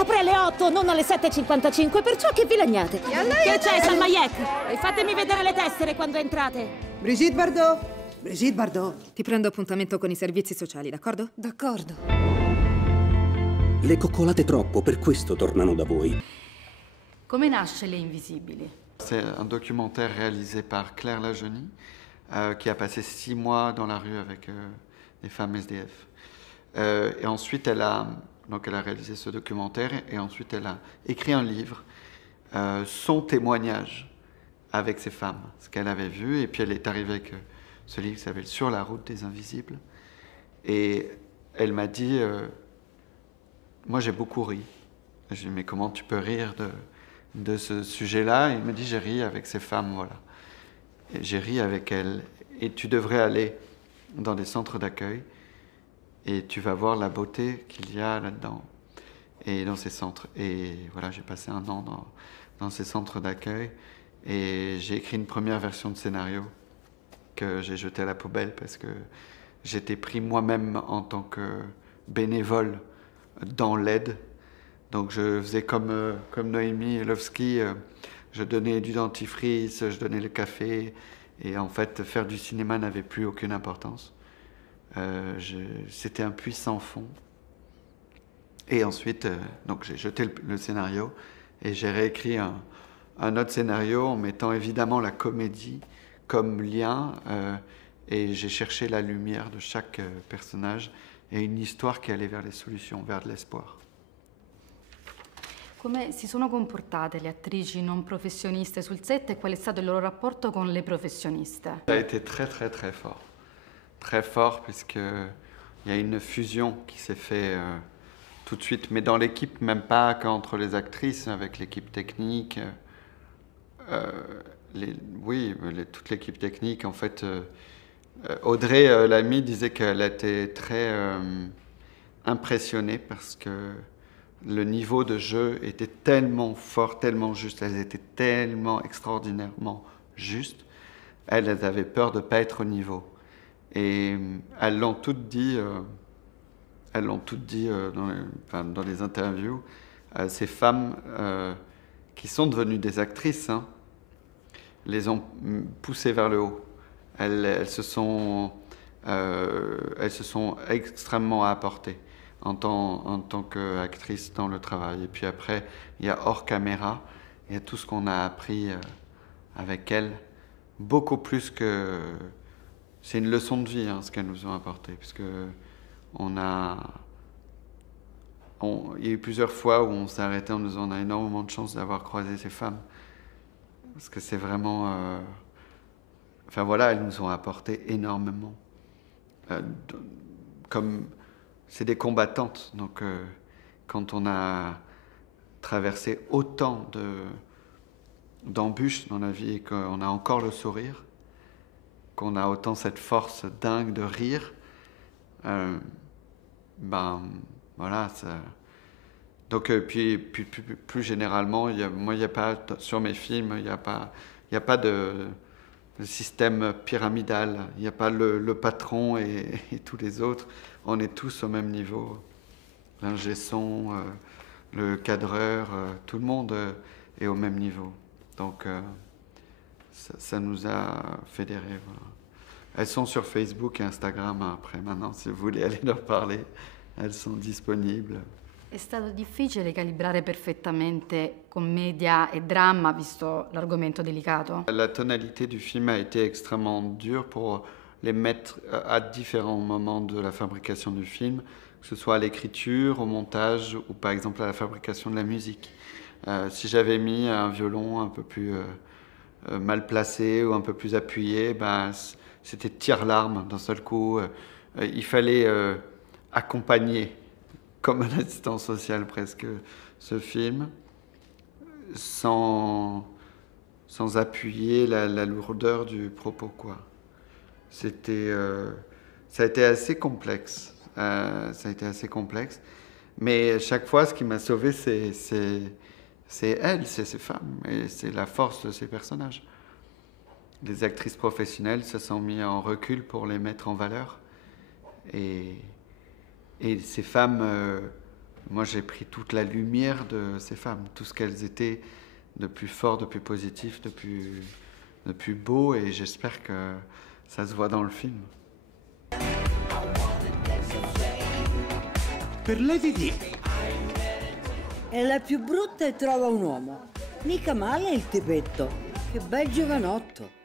Apre alle 8, non alle 7:55, perciò che vi lagnate? Che c'è, Salma Hayek? E fatemi vedere le tessere quando entrate. Brigitte Bardot! Brigitte Bardot! Ti prendo appuntamento con i servizi sociali, d'accordo? D'accordo. Le coccolate troppo, per questo tornano da voi. Come nasce Le Invisibili? C'est un documentaire réalisé par Claire Lajeunie, qui a passé 6 mois dans la rue avec des femmes SDF. Et ensuite, elle a réalisé ce documentaire et ensuite elle a écrit un livre, son témoignage avec ces femmes, ce qu'elle avait vu. Et puis elle est arrivée avec ce livre qui s'appelle Sur la route des invisibles. Et elle m'a dit, moi j'ai beaucoup ri. Je lui ai dit, mais comment tu peux rire de ce sujet-là? Il me dit, j'ai ri avec ces femmes, voilà. Et j'ai ri avec elles. Et tu devrais aller dans des centres d'accueil et tu vas voir la beauté qu'il y a là-dedans et dans ces centres. Et voilà, j'ai passé un an dans ces centres d'accueil et j'ai écrit une première version de scénario que j'ai jetée à la poubelle parce que j'étais pris moi-même en tant que bénévole dans l'aide. Donc je faisais comme Noémie Lovski, je donnais du dentifrice, je donnais le café, et en fait faire du cinéma n'avait plus aucune importance. C'était un puits sans fond. Et ensuite, donc j'ai jeté le scénario et j'ai réécrit un autre scénario en mettant évidemment la comédie comme lien, et j'ai cherché la lumière de chaque personnage et une histoire qui allait vers les solutions, vers de l'espoir. Come si sono comportate le attrici non professioniste sul set e qual è stato il loro rapporto con le professioniste? Ça a été très très très fort. Très fort puisqu'il y a une fusion qui s'est faite tout de suite, mais dans l'équipe, même pas qu'entre les actrices, avec l'équipe technique. Toute l'équipe technique, en fait. Audrey Lamy disait qu'elle était très impressionnée parce que le niveau de jeu était tellement fort, tellement juste, elles étaient tellement extraordinairement justes, elles avaient peur de ne pas être au niveau. Et elles l'ont toutes dit, dans les interviews, ces femmes qui sont devenues des actrices, hein, les ont poussées vers le haut. Elles se sont extrêmement apportées en tant qu'actrice dans le travail. Et puis après, il y a hors caméra, il y a tout ce qu'on a appris avec elles, beaucoup plus que... C'est une leçon de vie, hein, ce qu'elles nous ont apporté, puisque il y a eu plusieurs fois où on s'est arrêté en nous disant on a énormément de chance d'avoir croisé ces femmes, parce que c'est vraiment... Enfin voilà, elles nous ont apporté énormément. Comme c'est des combattantes, donc quand on a traversé autant d'embûches dans la vie et qu'on a encore le sourire, qu'on a autant cette force dingue de rire, voilà. Ça... Donc puis plus généralement, il y a pas sur mes films, il y a pas de système pyramidal. Il n'y a pas le patron et tous les autres. On est tous au même niveau. L'ingé son, le cadreur, tout le monde est au même niveau. Donc ça nous a fédérés. Voilà. Elles sont sur Facebook et Instagram après. Maintenant, si vous voulez aller leur parler, elles sont disponibles. È stato difficile calibrare perfettamente commedia e dramma, visto l'argomento delicato? La tonalité du film a été extrêmement dure pour les mettre à différents moments de la fabrication du film, que ce soit à l'écriture, au montage ou par exemple à la fabrication de la musique. Si j'avais mis un violon un peu plus mal placé ou un peu plus appuyé, c'était tire-larme d'un seul coup. Il fallait accompagner, comme un assistant social presque, ce film, sans appuyer la lourdeur du propos, quoi. Ça a été assez complexe. Mais chaque fois, ce qui m'a sauvé, c'est elles, c'est ces femmes, et c'est la force de ces personnages. Les actrices professionnelles se sont mis en recul pour les mettre en valeur. Et ces femmes Moi, j'ai pris toute la lumière de ces femmes, tout ce qu'elles étaient de plus fort, de plus positif, de plus beau, et j'espère que ça se voit dans le film. Per Lady Di. È la più brutta e trova un uomo. Mica male il tipetto. Che bel giovanotto.